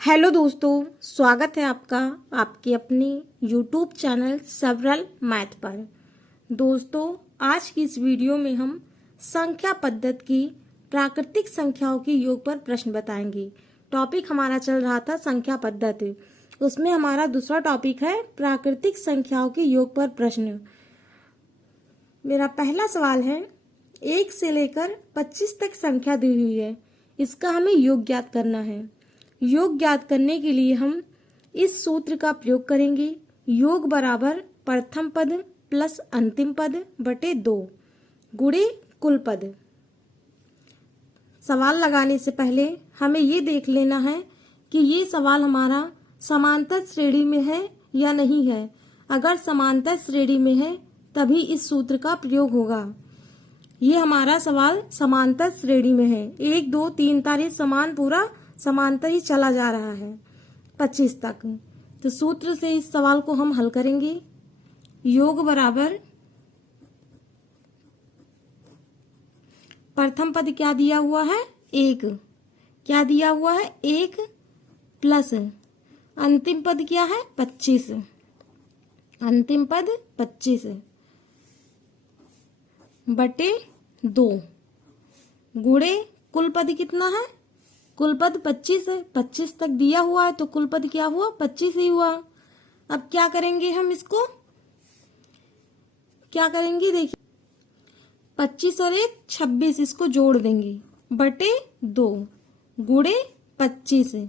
Hello दोस्तों, स्वागत है आपका आपके अपने YouTube चैनल सेवरल मैथ पर। दोस्तों, आज की इस वीडियो में हम संख्या पद्धति की प्राकृतिक संख्याओं के योग पर प्रश्न बताएंगे। टॉपिक हमारा चल रहा था संख्या पद्धति, उसमें हमारा दूसरा टॉपिक है प्राकृतिक संख्याओं के योग पर प्रश्न। मेरा पहला सवाल है, 1 से लेकर 25 तक संख्या दी हुई है, इसका हमें योग ज्ञात करना है। योग ज्ञात करने के लिए हम इस सूत्र का प्रयोग करेंगे। योग बराबर प्रथम पद प्लस अंतिम पद बटे 2 गुणे कुल पद। सवाल लगाने से पहले हमें ये देख लेना है कि ये सवाल हमारा समांतर श्रेणी में है या नहीं है। अगर समांतर श्रेणी में है तभी इस सूत्र का प्रयोग होगा। ये हमारा सवाल समांतर श्रेणी में है। 1 2 3 तारीख समान पूरा समांतर ही चला जा रहा है 25 तक। तो सूत्र से इस सवाल को हम हल करेंगे। योग बराबर प्रथम पद क्या दिया हुआ है 1, क्या दिया हुआ है 1 प्लस अंतिम पद क्या है 25, अंतिम पद 25 बटे 2 गुणे कुल पद कितना है, कुल पद 25 है। 25 तक दिया हुआ है तो कुल पद क्या हुआ 25 ही हुआ। अब क्या करेंगे हम, इसको क्या करेंगे देखिए, 25 और 1 26, इसको जोड़ देंगे बटे 2 गुणे 25,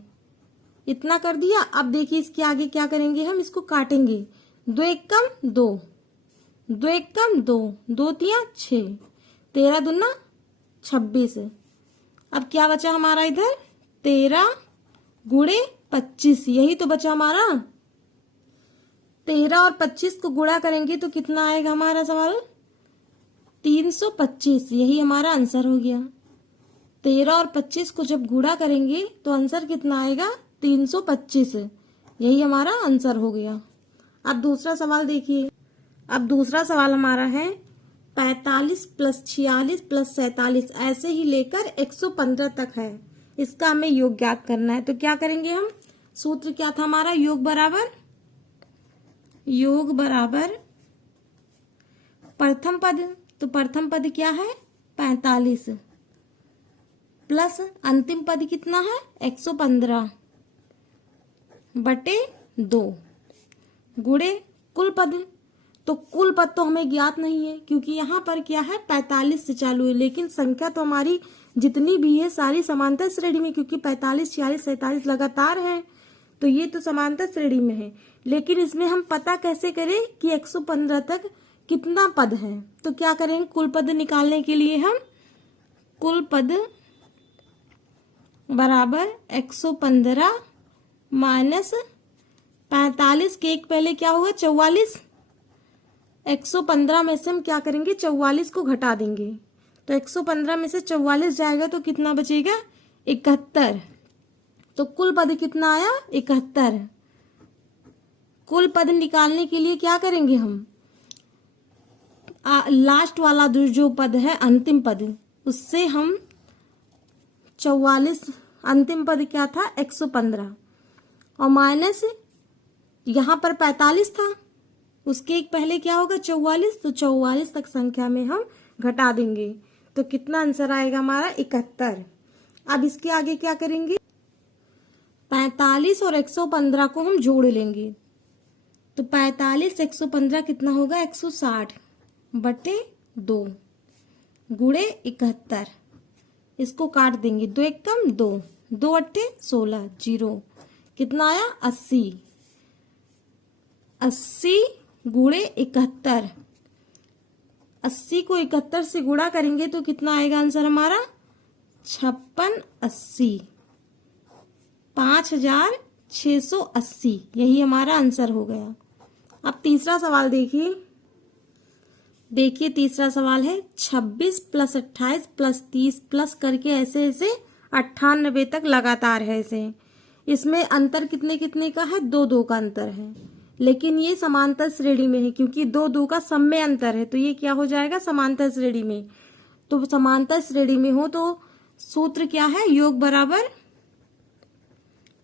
इतना कर दिया। अब देखिए इसके आगे क्या करेंगे, हम इसको काटेंगे। 2 1 कम 2, 2 1 कम 2, 2 3 6, 13 दूना 26। अब क्या बचा हमारा इधर 13 गुणे 25, यही तो बचा हमारा। 13 और 25 को गुणा करेंगे तो कितना आएगा हमारा सवाल 325, यही हमारा आंसर हो गया। 13 और 25 को जब गुणा करेंगे तो आंसर कितना आएगा 325, यही हमारा आंसर हो गया। अब दूसरा सवाल देखिए। अब दूसरा सवाल हमारा है 45 प्लस 46 प्लस 47 ऐसे ही लेकर 115 तक है, इसका हमें योग ज्ञात करना है। तो क्या करेंगे हम, सूत्र क्या था हमारा, योग बराबर प्रथम पद, तो प्रथम पद क्या है 45 प्लस अंतिम पद कितना है 115 बटे 2 गुणे कुल पद। तो कुल पद तो हमें ज्ञात नहीं है क्योंकि यहाँ पर क्या है 45 से चालू है, लेकिन संख्या तो हमारी जितनी भी है सारी समांतर श्रेणी में, क्योंकि 45 46 47 लगातार है तो ये तो समांतर श्रेणी में है। लेकिन इसमें हम पता कैसे करें कि 115 तक कितना पद है। तो क्या करेंगे, कुल पद निकालने के लिए हम कुल पद बराबर 115 माइनस 45 के एक पहले क्या होगा 44, 115 में से हम क्या करेंगे 44 को घटा देंगे, तो 115 में से 44 जाएगा तो कितना बचेगा 71। तो कुल पद कितना आया 71। कुल पद निकालने के लिए क्या करेंगे हम, लास्ट वाला जो पद है अंतिम पद, उससे हम 44, अंतिम पद क्या था 115 और माइनस यहाँ पर 45 था, उसके एक पहले क्या होगा 44, तो 44 तक संख्या में हम घटा देंगे तो कितना आंसर आएगा हमारा 71। अब इसके आगे क्या करेंगे, 45 और 115 को हम जोड़ लेंगे, तो 45 115 कितना होगा 160 बटे 2 गुणे 71, इसको काट देंगे। 2 1 कम 2, 2 8 16 0, कितना आया 80, 80 गुणे 71। 80 को 71 से गुणा करेंगे तो कितना आएगा आंसर हमारा 56 80, 5680, यही हमारा आंसर हो गया। अब तीसरा सवाल देखिए। तीसरा सवाल है 26 प्लस 28 प्लस 30 प्लस करके ऐसे ऐसे 98 तक लगातार है ऐसे। इसमें अंतर कितने कितने का है, 2 2 का अंतर है, लेकिन ये समांतर श्रेणी में है क्योंकि 2 2 का सम में अंतर है, तो ये क्या हो जाएगा समांतर श्रेणी में। तो समांतर श्रेणी में हो तो सूत्र क्या है, योग बराबर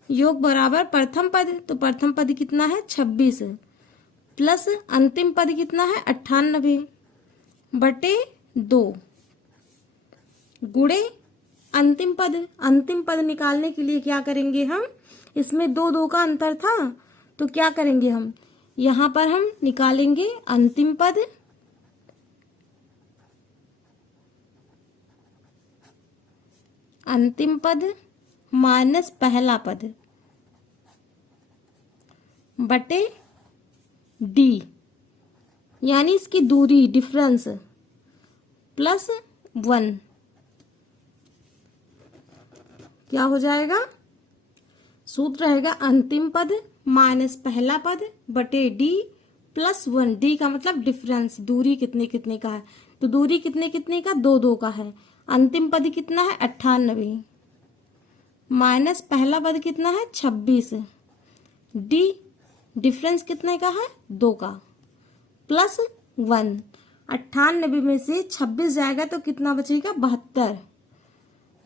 योग बराबर प्रथम पद, तो प्रथम पद कितना है 26 प्लस अंतिम पद कितना है 98 बटे 2 गुणे अंतिम पद। अंतिम पद निकालने के लिए क्या करेंगे हम, इसमें दो दो का अंतर था तो क्या करेंगे हम, यहां पर हम निकालेंगे अंतिम पद माइनस पहला पद बटे डी, यानी इसकी दूरी डिफरेंस प्लस 1, क्या हो जाएगा, सूत्र रहेगा अंतिम पद माइनस पहला पद बटे डी प्लस 1। डी का मतलब डिफरेंस, दूरी कितने कितने का है, तो दूरी कितने कितने का, दो दो का है। अंतिम पद कितना है 98 माइनस पहला पद कितना है 26, डी डिफरेंस कितने का है 2 का प्लस 1। 98 में से 26 जाएगा तो कितना बचेगा 72,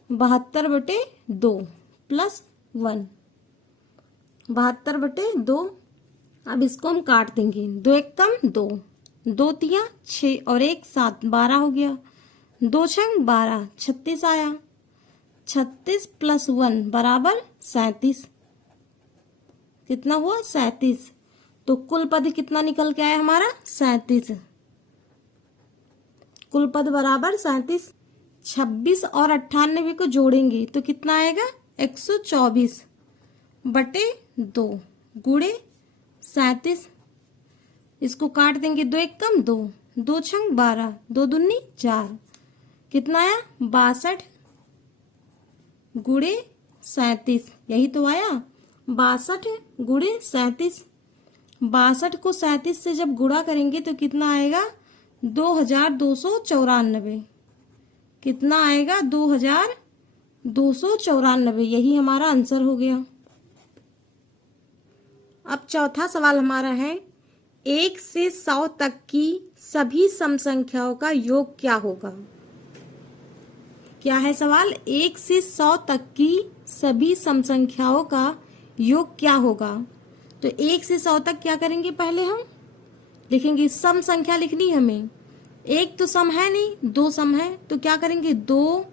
72 बटे 2 प्लस 1, 72 बटे 2। अब इसको हम काट देंगे, 2 एक कम 2, 2 तिया 6 और 1 7, 12 हो गया, 2 छंग 12, 36 आया, 36 प्लस 1 बराबर 37, कितना हुआ 37। तो कुल पद कितना निकल के आया हमारा 37, कुल पद बराबर 37। 26 और 98 को जोड़ेंगे तो कितना आएगा 124 बटे 2 गुणे 37। इसको काट देंगे, 2 एक कम 2, 2 छंग 12, 2 दूनी 4, कितना आया 62 गुणे 37, यही तो आया 62 गुणे 37। 62 को 37 से जब गुणा करेंगे तो कितना आएगा 2294, कितना आएगा 2294, यही हमारा आंसर हो गया। अब चौथा सवाल हमारा है 1 से 100 तक की सभी सम संख्याओं का योग क्या होगा। क्या है सवाल, 1 से 100 तक की सभी सम संख्याओं का योग क्या होगा। तो 1 से 100 तक क्या करेंगे, पहले हम लिखेंगे सम संख्या लिखनी है हमें, एक तो सम है नहीं, 2 सम है, तो क्या करेंगे 2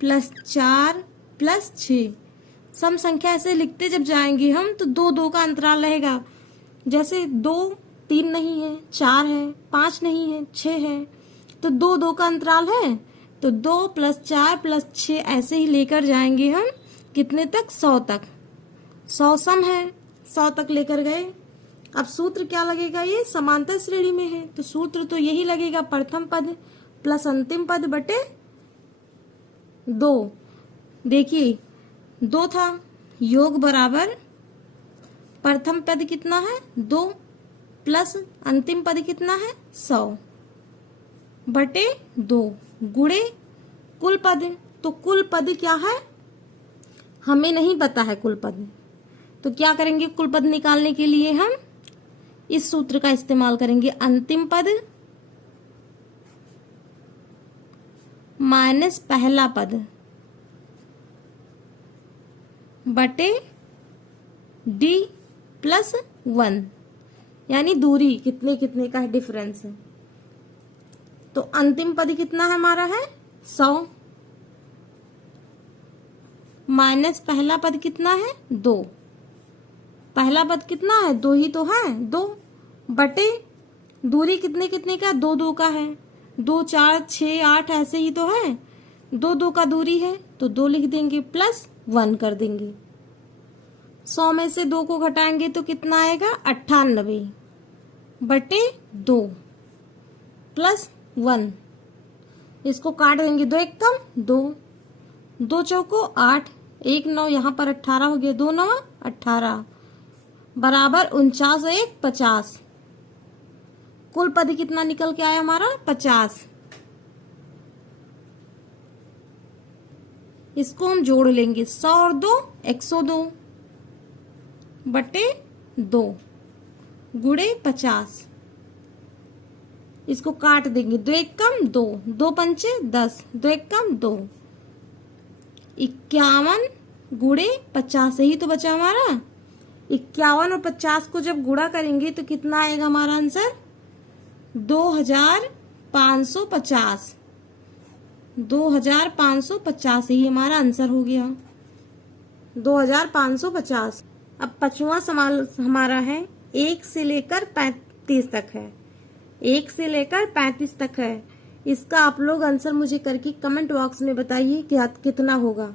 प्लस 4 प्लस 6। सम संख्या ऐसे लिखते जब जाएंगे हम तो 2 2 का अंतराल रहेगा, जैसे 2 3 नहीं है, 4 है, 5 नहीं है, 6 है, तो 2 2 का अंतराल है, तो 2 प्लस 4 प्लस 6 ऐसे ही लेकर जाएंगे हम कितने तक 100 तक। 100 सम है, 100 तक लेकर गए। अब सूत्र क्या लगेगा, ये समांतर श्रेणी में है तो सूत्र तो यही लगेगा प्रथम पद प्लस अंतिम पद बटे 2। देखिए 2 था, योग बराबर प्रथम पद कितना है 2 प्लस अंतिम पद कितना है 100 बटे 2 गुणे कुल पद। तो कुल पद क्या है हमें नहीं पता है कुल पद, तो क्या करेंगे कुल पद निकालने के लिए हम इस सूत्र का इस्तेमाल करेंगे, अंतिम पद माइनस पहला पद बटे डी प्लस 1, यानी दूरी कितने कितने का है डिफरेंस। तो अंतिम पद कितना है हमारा है 100 माइनस पहला पद कितना है 2, पहला पद कितना है 2 ही तो है 2 बटे दूरी कितने कितने का 2 2 का है, 2 4 6 8 ऐसे ही तो है, 2 2 का दूरी है तो 2 लिख देंगे प्लस 1 कर देंगे। 100 में से 2 को घटाएंगे तो कितना आएगा 98 बटे 2 प्लस 1। इसको काट देंगे, 2 एक कम 2, 2 चौको 8, 1 9, यहाँ पर 18 हो गया, 2 9 18 बराबर 49 और 1 50। कुल पद कितना निकल के आया हमारा 50। इसको हम जोड़ लेंगे, 100 और 2 102 बटे 2 गुणे 50। इसको काट देंगे, 2 एक कम 2, 2 पंचे 10, 2 एक कम 2, 51 गुणे 50 ही तो बचा हमारा। 51 और 50 को जब गुणा करेंगे तो कितना आएगा हमारा आंसर? 2550। 2550 ही हमारा आंसर हो गया, 2550। अब 5वां सवाल हमारा है 1 से लेकर 35 तक है। 1 से लेकर 35 तक है। इसका आप लोग आंसर मुझे करके कमेंट बॉक्स में बताइए कि कितना होगा।